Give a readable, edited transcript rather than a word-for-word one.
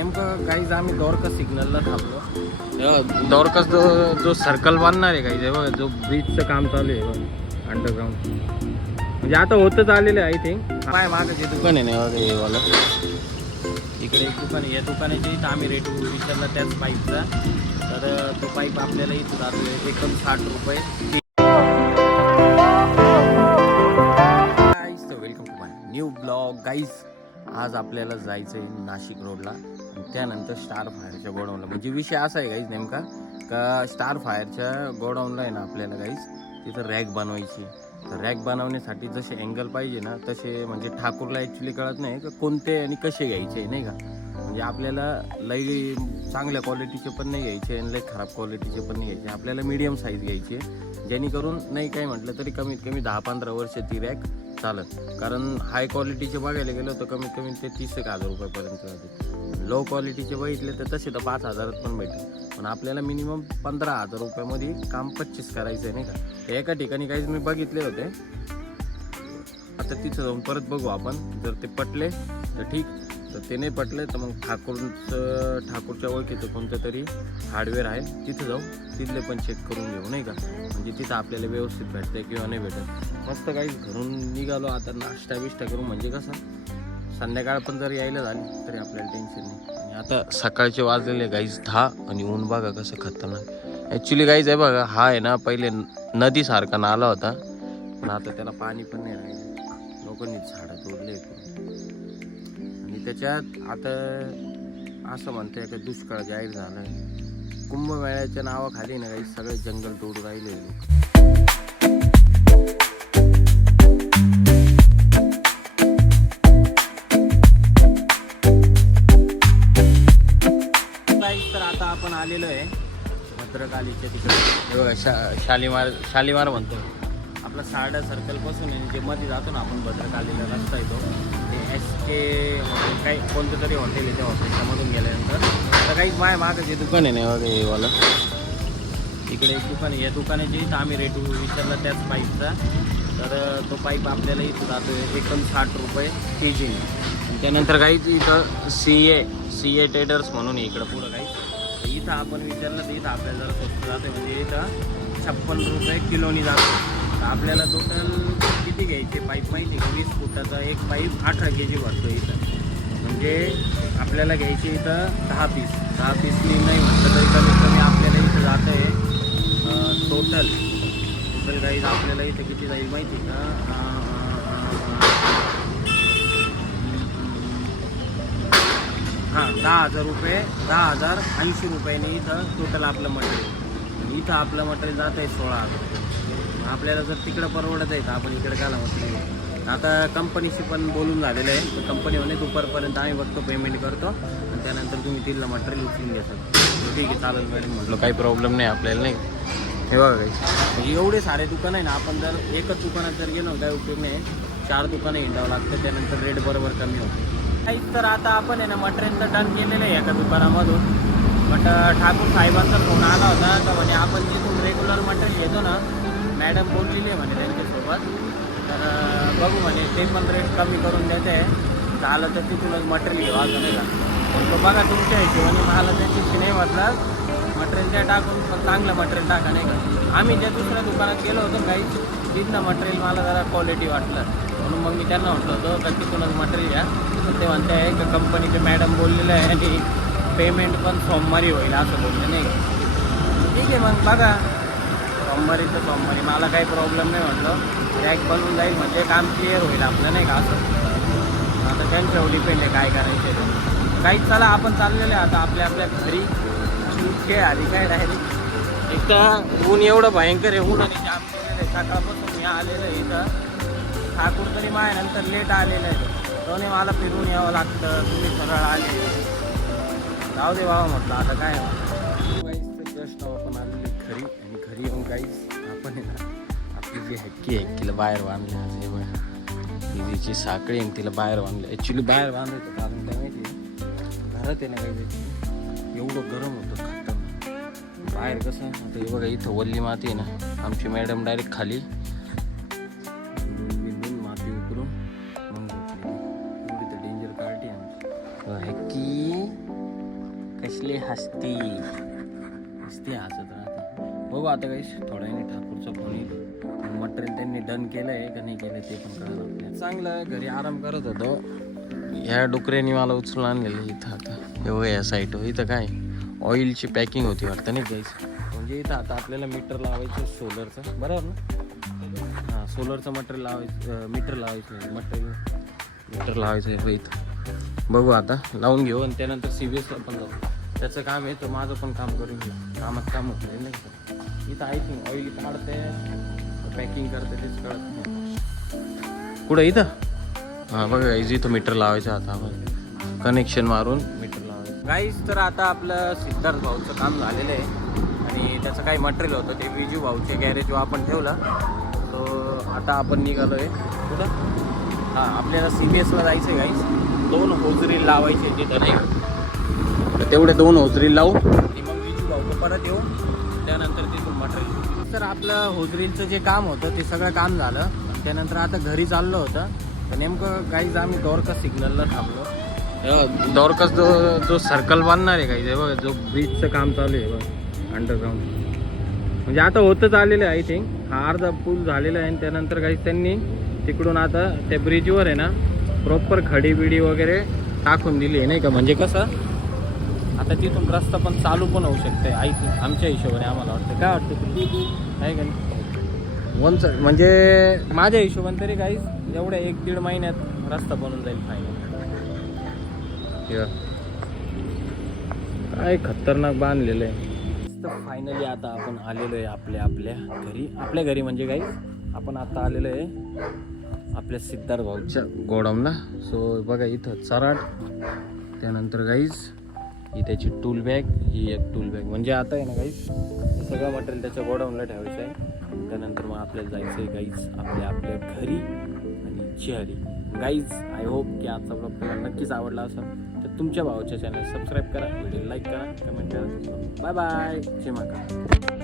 नेमकं गाईज आम्ही दोरका सिग्नलला थांबलो. दोरका जो सर्कल बांधणार आहे गाईज, बघा जो ब्रिजचं काम चालू आहे बघा अंडरग्राऊंड, म्हणजे आता होतच आलेलं आहे आय थिंक. काय मागं जे दुकान आहे ना बघा हे वाला, इकडे एक दुकान आहे. या दुकानाच्या इथं आम्ही रेट विचारला त्याच पाईपचा, तर तो पाईप आपल्याला इथं जातो एकदम 60 रुपये. गाईज तर welcome to my new blog. Guys आज आपल्याला जायचं आहे नाशिक रोडला आणि त्यानंतर स्टार फायरच्या गोडाऊनला. म्हणजे विषय असा आहे गाईज नेमका का स्टार फायरच्या गोडाऊनला आहे ना आपल्याला गाईज तिथं रॅक बनवायची. तर रॅक बनवण्यासाठी जसे अँगल पाहिजे ना तसे म्हणजे ठाकूरला ॲक्च्युली कळत नाही का कोणते आणि कसे घ्यायचे नाही का. म्हणजे आपल्याला लई चांगल्या क्वालिटीचे पण नाही घ्यायचे आणि लई खराब क्वालिटीचे पण नाही घ्यायचे. आपल्याला मीडियम साईज घ्यायची आहे, जेणेकरून नाही काय म्हटलं तरी कमीत कमी 10-15 वर्ष ती रॅक चालत. कारण हाय क्वालिटीचे बघायला गेलो तर कमीत कमी ते 30,000 रुपयापर्यंत जाते. लो क्वालिटीचे बघितले तर तसे तर 5,000 पण भेटेल, पण आपल्याला मिनिमम 15,000 रुपयामध्ये काम 25 करायचं आहे नाही का. ते एका ठिकाणी काहीच मी बघितले होते, आता तिथं जाऊन परत बघू आपण. जर ते पटले तर ठीक, तर ते नाही पटले तर मग ठाकूरच्या ओळखीचं कोणतं तरी हार्डवेअर आहे तिथं जाऊ, तिथले पण चेक करून घेऊ नाही का. म्हणजे तिथं आपल्याला व्यवस्थित भेटतंय किंवा नाही भेटत. मस्त काही घरून निघालो आता नाश्ता बिष्टा करू, म्हणजे कसं संध्याकाळ पण जर यायला झाली तरी आपल्याला टेन्शन नाही. आणि आता सकाळचे वाजलेले गाईज 10 आणि ऊन बघा कसं खतरनाक. ॲक्च्युली गाईज आहे बघा, हा आहे ना पहिले नदीसारखा नाला होता, पण आता त्याला पाणी पण नाही राहिलं, लोकांनी झाडं तोडले. आणि त्याच्यात आता असं म्हणतंय का दुष्काळ जाहीर झालाय. कुंभमेळ्याच्या नावाखाली ना काही सगळे जंगल तोडून राहिले लोक. तर आता आपण आलेलो आहे भद्रकालीच्या तिकडे बघा, शालीमार म्हणतो आपला सारडा सर्कल पासून जे मध्ये जातो ना आपण भद्रकालीला रस्ता येतो ते SK काही कोणतं तरी हॉटेल आहे, त्या हॉटेलच्यामधून गेल्यानंतर तर काही मागं जे दुकान आहे ना हे वाला, इकडे एक दुकान आहे. या दुकानाची इथं आम्ही रेट विचारला त्याच पाईपचा, तर तो पाईप आपल्याला इथं जातो एकदम 60 रुपये kg. आणि त्यानंतर काहीच इथं CA ट्रेडर्स म्हणून इकडं पुढं काही, तर इथं आपण विचारलं तर इथं आपल्याला जरा स्वस्त जाते. म्हणजे इथं 56 रुपये किलोनी जातो. तर आपल्याला टोटल किती घ्यायचे पाईप माहिती का, 20 फुटाचा एक पाईप 18 kg भरतो इथं. म्हणजे आपल्याला घ्यायचे इथं 10 पीसनी नाही म्हटलं तरी कमीत कमी आपल्याला इथं जातं आहे टोटल गाईज आपल्याला इथं किती जाईल माहिती का, 10,000 रुपये, 10,080 रुपयाने इथं टोटल आपलं मटेरियल. इथं आपलं मटेरियल जात आहे 16,000. आपल्याला जर तिकडं परवडत आहे तर आपण इकडे काला म्हटलं. आता कंपनीशी पण बोलून झालेलं आहे, तर कंपनी म्हणे दुपारपर्यंत आम्ही बघतो पेमेंट करतो आणि त्यानंतर तुम्ही तिथलं मटेरियल उचलून घेतात. ठीक आहे चालेल मॅडम म्हटलं, काही प्रॉब्लेम नाही आपल्याला नाही. हे बघा म्हणजे एवढे सारे दुकान आहे ना, आपण जर एकच दुकानात जर गेलो काय उपयोग नाही, 4 दुकानं हिंडावं लागतं, त्यानंतर रेट बरोबर कमी होते. तर आता आपण आहे ना मटेरियल तर डन केलेलं आहे एका दुकानामधून, बट ठाकूर साहेबांचा फोन आला होता तर म्हणे आपण जिथून रेग्युलर मटेरियल घेतो ना, मॅडम बोललेली आहे म्हणे त्यांच्यासोबत, तर बघू म्हणे ते पण रेट कमी करून देते आहे, झालं तर तिथूनच मटेरियल घेऊ असं नाही का. पण तो बघा तुमच्या हिशोबाने मला त्याच्याशी नाही म्हटलं, मटेरियल त्या टाकून पण चांगलं मटेरियल टाका नाही का. आम्ही ज्या दुसऱ्या दुकानात गेलो होतो काही तिथनं मटेरियल मला जरा क्वालिटी वाटलं, म्हणून मग मी त्यांना म्हटलं होतं का तिथूनच मटेरियल घ्या. तर ते म्हणते आहे का कंपनीचे मॅडम बोललेलं आहे आणि पेमेंट पण सोमवारी होईल असं बोलले नाही का. ठीक आहे मग बघा सोमवारी तर सोमवारी मला काही प्रॉब्लेम नाही म्हटलं, रॅक बनवून जाईल म्हणजे काम क्लिअर होईल आपलं नाही का. असं आता त्यांच्यावर डिपेंड आहे काय करायचं आहे. काहीच चला आपण चाललेलं आहे आता आपल्या घरी. खेळ आधी काय डायरेक्ट एक तर ऊन एवढं भयंकर आहे, ऊन आणि जाम केलेलं आहे. सकाळपासून मी आलेलं आहे इथं ठाकूर तरी माझ्यानंतर लेट आलेलं आहे, दोन्ही मला फिरून यावं लागतं, तुम्ही सरळ आले जाऊ दे बाबा म्हटलं आता काय. गाईस जस्ट आपण आलेली घरी, आणि घरी येऊन गाईस आपण आहे ना आपली जी हॅक्कीला बाहेर बांधली, दिदीची साखळी आणि तिला बाहेर बांधली. ॲक्च्युली बाहेर बांधायचं कारण काय माहिती आहे, घरात आहे ना काही एवढं गरम होतं खतरनाक. बाहेर कसं आता हे बघा इथं वल्ली माती आहे ना, आमची मॅडम डायरेक्ट खाली माती उकरून मग एवढी तर डेंजर कार्टी आमची हॅक्की. कसली हसती हसत राहते. बघू आता काही थोड्या वेळाने ठाकूरचा फोन येईल. मटेरियल त्यांनी डन केलं आहे का नाही केलं ते पण कळलं आपल्याला. चांगलं घरी आराम करत होतो. ह्या डुकऱ्यानी मला उचलून आणलेलं इथं. आता एवढं या साईडवर इथं काय ऑइलची पॅकिंग होती वाटतं नाही गाईस. म्हणजे इथं आता आपल्याला मीटर लावायचं सोलरचं, बरोबर ना? हां, सोलरचं मटेरियल लावायचं, मीटर लावायचं, मीटर लावायचं आहे इथं. बघू आता लावून घेऊ आणि त्यानंतर CBSला पण जाऊ. त्याचं काम आहे तर माझं पण काम करून घेऊ. कामात काम होत नाही का. इथं आय थिंक ऑइल काढते पॅकिंग करते तेच कळत नाही. कुठं इथं? हां बघा इथं मीटर लावायचं आता आम्हाला. कनेक्शन मारून मीटर लावायचं गाईस. तर आता आपलं सिद्धार्थ भाऊचं काम झालेलं आहे आणि त्याचं काही मटेरियल होतं ते विजू भाऊच्या गॅरेजवर आपण ठेवलं. तो आता आपण निघालो आहे कुठं? हां, आपल्याला CBSला जायचं आहे गाईस. 2 होजरी लावायचे तिथं नाही का. तेवढे 2 होजरी लावू आणि मग विजू भाऊ परत येऊ. त्यानंतर तिथून मटेरियल. तर आपलं होजरीचं जे काम होतं ते सगळं काम झालं. त्यानंतर आता घरी चाललो होतं तर नेमकं गाईज आम्ही द्वारका सिग्नलला थांबलो. द्वारकाच जो सर्कल बांधणार आहे गाईज, बघा जो ब्रिजचं काम चालू आहे बघा अंडरग्राऊंड. म्हणजे आता होतच आलेलं आहे आय थिंक. हा अर्धा पूल झालेला आहे आणि त्यानंतर गाईज त्यांनी तिकडून आता त्या ब्रिजवर आहे ना प्रॉपर खडी बिडी वगैरे टाकून दिली आहे नाही का. म्हणजे कसं आता तिथून रस्ता पण चालू पण होऊ शकते आय थिंक आमच्या हिशोबाने. आम्हाला वाटतं, काय वाटतं तुला आहे का नाही? वन साईड म्हणजे माझ्या हिशोबाने तरी गाईज एवढ्या 1-1.5 महिन्यात रस्ता बनून जाईल फायनल. काय खतरनाक बांधलेलं आहे. तर फायनली आता आपण आलेलो आहे आपल्या घरी म्हणजे गाईज आपण आता आलेलो आहे आपल्या सिद्धार्थ भाऊच्या गोडाऊनला. सो बघा इथं चराट, त्यानंतर गाईज ही त्याची टूल बॅग, ही एक टूल बॅग. म्हणजे आता आहे ना गाईज हे सगळं मटेरियल त्याच्या गोडाऊनला ठेवायचं आहे. त्यानंतर मग आपल्याला जायचं आहे गाईज आपल्या घरी आणि चेहरी. गाईज आय होप की आजचा ब्लॉग तुम्हाला नक्कीच आवडला असेल तर तुमच्या भावाच्या चॅनल सबस्क्राईब करा, व्हिडिओ लाईक करा, कमेंट करा. बाय बाय, जय माता.